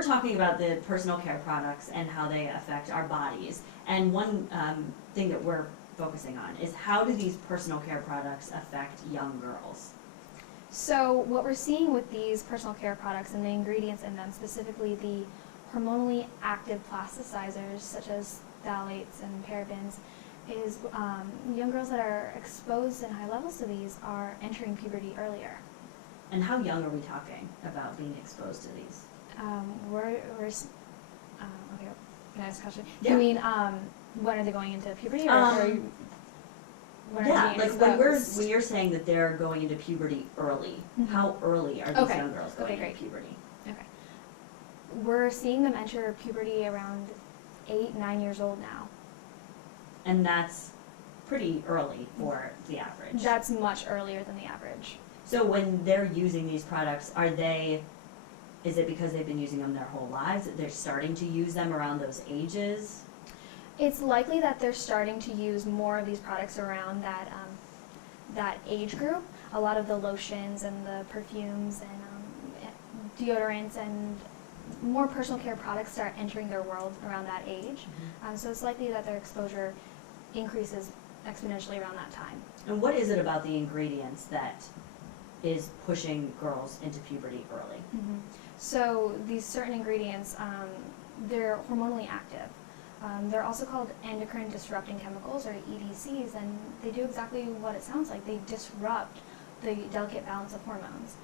we're talking about the personal care products and how they affect our bodies. And one thing that we're focusing on is how do these personal care products affect young girls? So what we're seeing with these personal care products and the ingredients in them, specifically the hormonally active plasticizers such as phthalates and parabens, is young girls that are exposed in high levels to these are entering puberty earlier. And how young are we talking about being exposed to these? Okay, can I ask a question? Yeah. You mean when are they going into puberty, or when Yeah, are they like when you're saying that they're going into puberty early, Mhm. how early are these Okay. young girls going Okay, into great. puberty? Okay. We're seeing them enter puberty around 8, 9 years old now. And that's pretty early for the average. That's much earlier than the average. So when they're using these products, is it because they've been using them their whole lives, that they're starting to use them around those ages? It's likely that they're starting to use more of these products around that age group. A lot of the lotions and the perfumes and deodorants and more personal care products start entering their world around that age. So it's likely that their exposure increases exponentially around that time. And what is it about the ingredients that is pushing girls into puberty early? So these certain ingredients, they're hormonally active. They're also called endocrine disrupting chemicals, or EDCs, and they do exactly what it sounds like. They disrupt the delicate balance of hormones.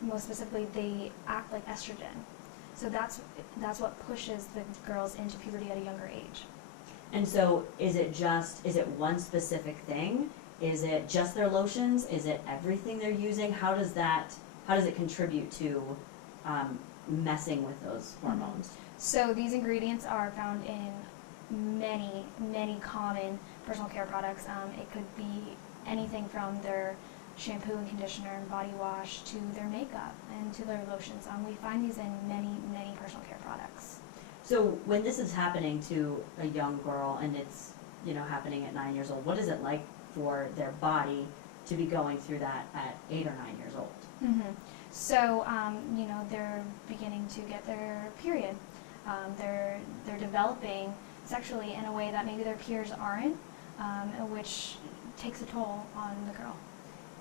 Most specifically, they act like estrogen. So that's what pushes the girls into puberty at a younger age. And so is it one specific thing? Is it just their lotions? Is it everything they're using? How does it contribute to messing with those hormones? So these ingredients are found in many, many common personal care products. It could be anything from their shampoo and conditioner and body wash to their makeup and to their lotions. We find these in many, many personal care products. So when this is happening to a young girl and it's happening at 9 years old, what is it like for their body to be going through that at 8 or 9 years old? So they're beginning to get their period. They're developing sexually in a way that maybe their peers aren't, which takes a toll on the girl.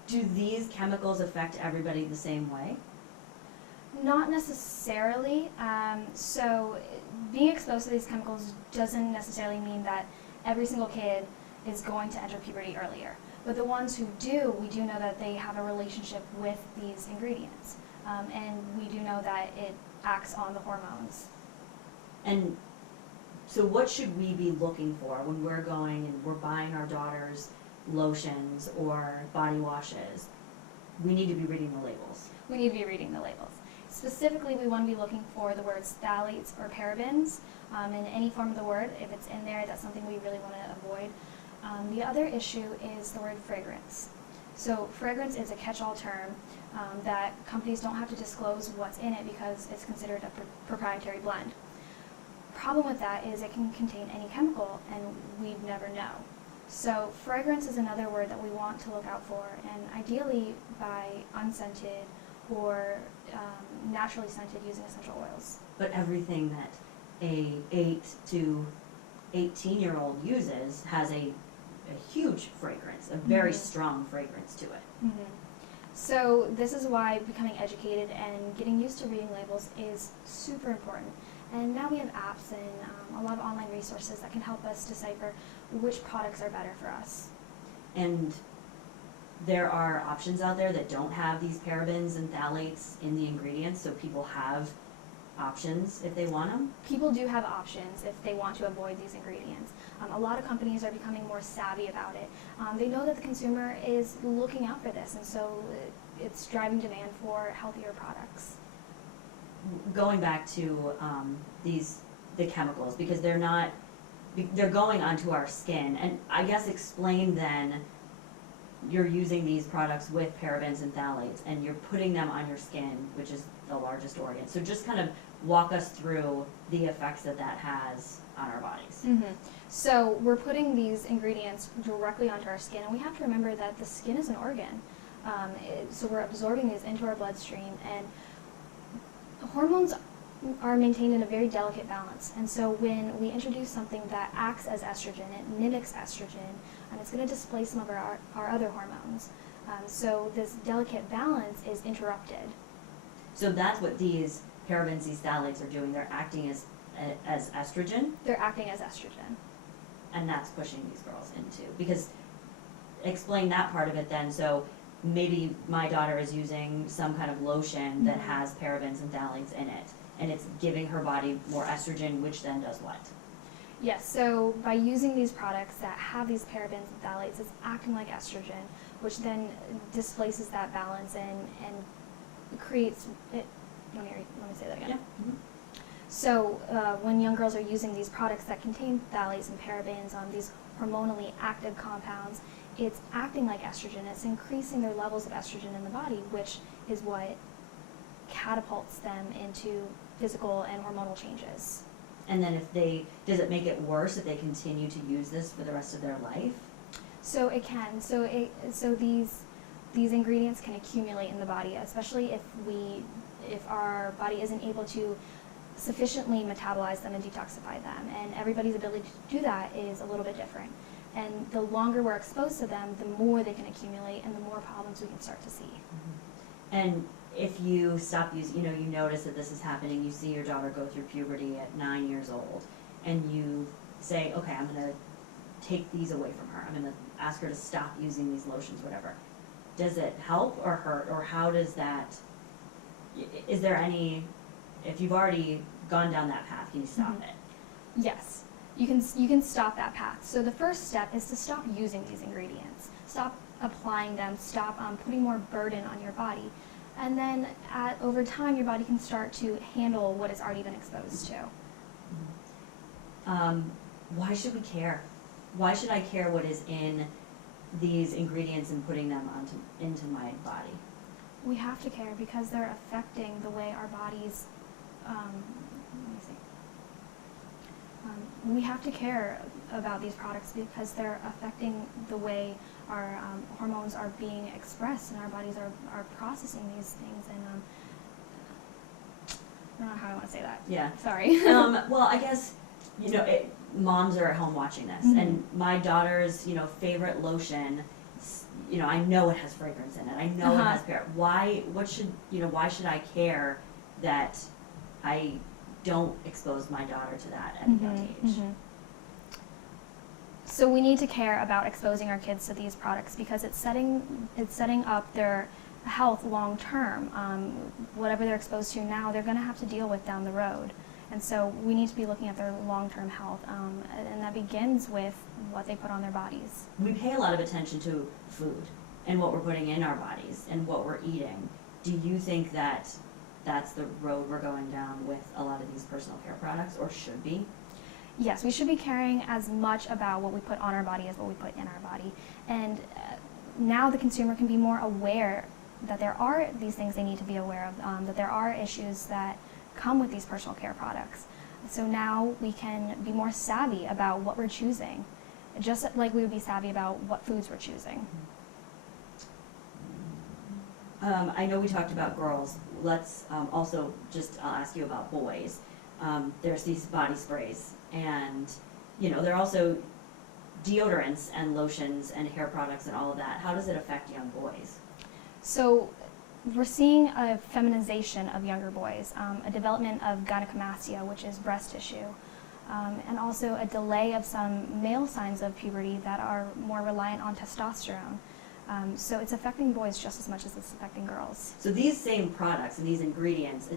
Do these chemicals affect everybody the same way? Not necessarily. So being exposed to these chemicals doesn't necessarily mean that every single kid is going to enter puberty earlier. But the ones who do, we do know that they have a relationship with these ingredients. And we do know that it acts on the hormones. And so what should we be looking for when we're going and we're buying our daughters lotions or body washes? We need to be reading the labels. We need to be reading the labels. Specifically, we want to be looking for the words phthalates or parabens in any form of the word. If it's in there, that's something we really want to avoid. The other issue is the word fragrance. So fragrance is a catch-all term that companies don't have to disclose what's in it because it's considered a proprietary blend. Problem with that is it can contain any chemical and we'd never know. So fragrance is another word that we want to look out for, and ideally by unscented or naturally scented using essential oils. But everything that a 8 to 18-year-old uses has a huge fragrance, a very strong fragrance to it. So this is why becoming educated and getting used to reading labels is super important. And now we have apps and a lot of online resources that can help us decipher which products are better for us. And there are options out there that don't have these parabens and phthalates in the ingredients, so people have options if they want them? People do have options if they want to avoid these ingredients. A lot of companies are becoming more savvy about it. They know that the consumer is looking out for this, and so it's driving demand for healthier products. Going back to the chemicals, because they're going onto our skin, and I guess explain then, you're using these products with parabens and phthalates and you're putting them on your skin, which is the largest organ. So just kind of walk us through the effects that has on our bodies. So we're putting these ingredients directly onto our skin, and we have to remember that the skin is an organ. So we're absorbing these into our bloodstream, and hormones are maintained in a very delicate balance. And so when we introduce something that acts as estrogen, it mimics estrogen, and it's going to displace some of our other hormones. So this delicate balance is interrupted. So that's what these parabens, these phthalates are doing. They're acting as estrogen, They're acting as estrogen. and that's pushing these girls into, because explain that part of it then. So maybe my daughter is using some kind of lotion that has parabens and phthalates in it, and it's giving her body more estrogen, which then does what? Yes, so by using these products that have these parabens and phthalates, it's acting like estrogen, which then displaces that balance and creates it. Let me say that again. Yeah. Mm-hmm. So when young girls are using these products that contain phthalates and parabens, these hormonally active compounds, it's acting like estrogen. It's increasing their levels of estrogen in the body, which is what catapults them into physical and hormonal changes. And then does it make it worse if they continue to use this for the rest of their life? So it can. So these ingredients can accumulate in the body, especially if our body isn't able to sufficiently metabolize them and detoxify them. And everybody's ability to do that is a little bit different. And the longer we're exposed to them, the more they can accumulate and the more problems we can start to see. Mm-hmm. And if you stop using, you notice that this is happening, you see your daughter go through puberty at 9 years old, and you say, okay, I'm going to take these away from her. I'm going to ask her to stop using these lotions, whatever. Does it help or hurt, or how does that, is there any, if you've already gone down that path, can you stop it? Yes, you can stop that path. So the first step is to stop using these ingredients. Stop applying them, stop putting more burden on your body. And then over time, your body can start to handle what it's already been exposed to. Why should we care? Why should I care what is in these ingredients and putting them into my body? We have to care because they're affecting the way our bodies, we have to care about these products because they're affecting the way our hormones are being expressed and our bodies are processing these things. And I don't know how I want to say that. Yeah. Sorry. Well, I guess, moms are at home watching this, and my daughter's, favorite lotion, I know it has fragrance in it. I know it has why should I care that I don't expose my daughter to that at a young age? So we need to care about exposing our kids to these products because it's setting up their health long term. Whatever they're exposed to now, they're going to have to deal with down the road. And so we need to be looking at their long-term health, and that begins with what they put on their bodies. We pay a lot of attention to food and what we're putting in our bodies and what we're eating. Do you think that that's the road we're going down with a lot of these personal care products, or should be? Yes, we should be caring as much about what we put on our body as what we put in our body. And now the consumer can be more aware that there are these things they need to be aware of, that there are issues that come with these personal care products. So now we can be more savvy about what we're choosing, just like we would be savvy about what foods we're choosing. I know we talked about girls. Let's also I'll ask you about boys. There's these body sprays, and there are also deodorants and lotions and hair products and all of that. How does it affect young boys? So we're seeing a feminization of younger boys, a development of gynecomastia, which is breast tissue, and also a delay of some male signs of puberty that are more reliant on testosterone. So it's affecting boys just as much as it's affecting girls. So these same products and these ingredients,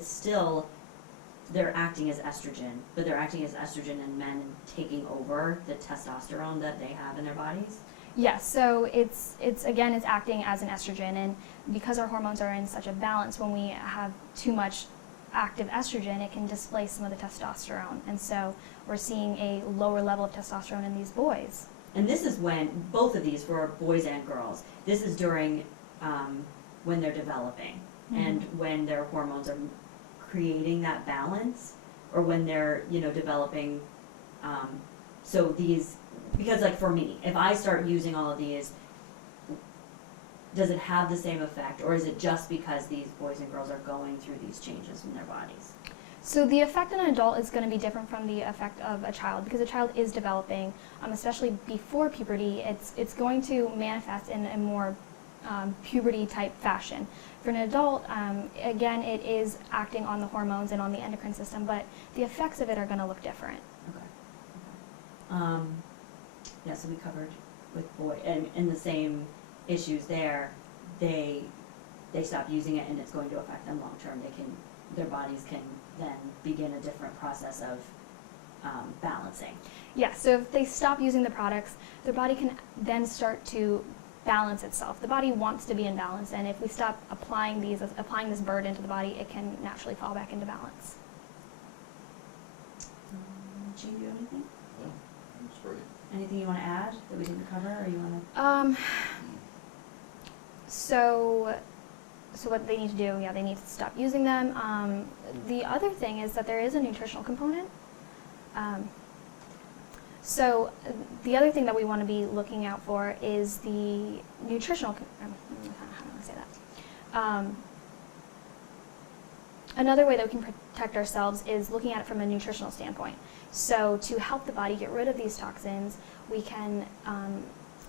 they're acting as estrogen, but they're acting as estrogen in men and taking over the testosterone that they have in their bodies? Yes, so it's acting as an estrogen, and because our hormones are in such a balance, when we have too much active estrogen, it can displace some of the testosterone, and so we're seeing a lower level of testosterone in these boys. And this is when, both of these for boys and girls, this is during when they're developing and when their hormones are creating that balance, or when they're, developing, so these, because like for me, if I start using all of these, does it have the same effect, or is it just because these boys and girls are going through these changes in their bodies? So the effect on an adult is going to be different from the effect of a child because a child is developing, especially before puberty. It's going to manifest in a more puberty type fashion. For an adult, again, it is acting on the hormones and on the endocrine system, but the effects of it are going to look different. Okay. Yeah, so we covered with boy, and in the same issues there, they stop using it and it's going to affect them long term. Their bodies can then begin a different process of balancing. Yeah, so if they stop using the products, their body can then start to balance itself. The body wants to be in balance, and if we stop applying this burden to the body, it can naturally fall back into balance. Jean, do you have anything? No, that's great. Anything you want to add that we didn't cover, or you want to? So what they need to do, yeah, they need to stop using them. The other thing is that there is a nutritional component. So the other thing that we want to be looking out for is the nutritional, how do I say that? Another way that we can protect ourselves is looking at it from a nutritional standpoint. So to help the body get rid of these toxins, we can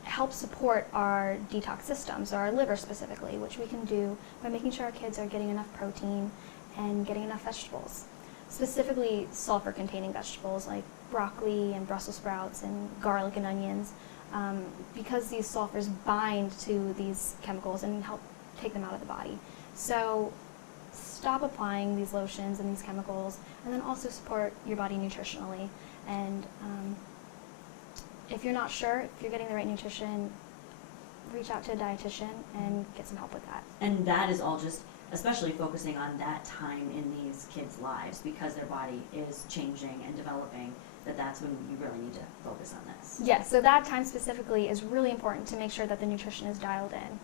help support our detox systems, or our liver specifically, which we can do by making sure our kids are getting enough protein and getting enough vegetables. Specifically sulfur-containing vegetables like broccoli and Brussels sprouts and garlic and onions, because these sulfurs bind to these chemicals and help take them out of the body. So stop applying these lotions and these chemicals, and then also support your body nutritionally. And if you're not sure if you're getting the right nutrition, reach out to a dietitian and get some help with that. And that is all just, especially focusing on that time in these kids' lives, because their body is changing and developing, that's when you really need to focus on this. Yes, so that time specifically is really important to make sure that the nutrition is dialed in.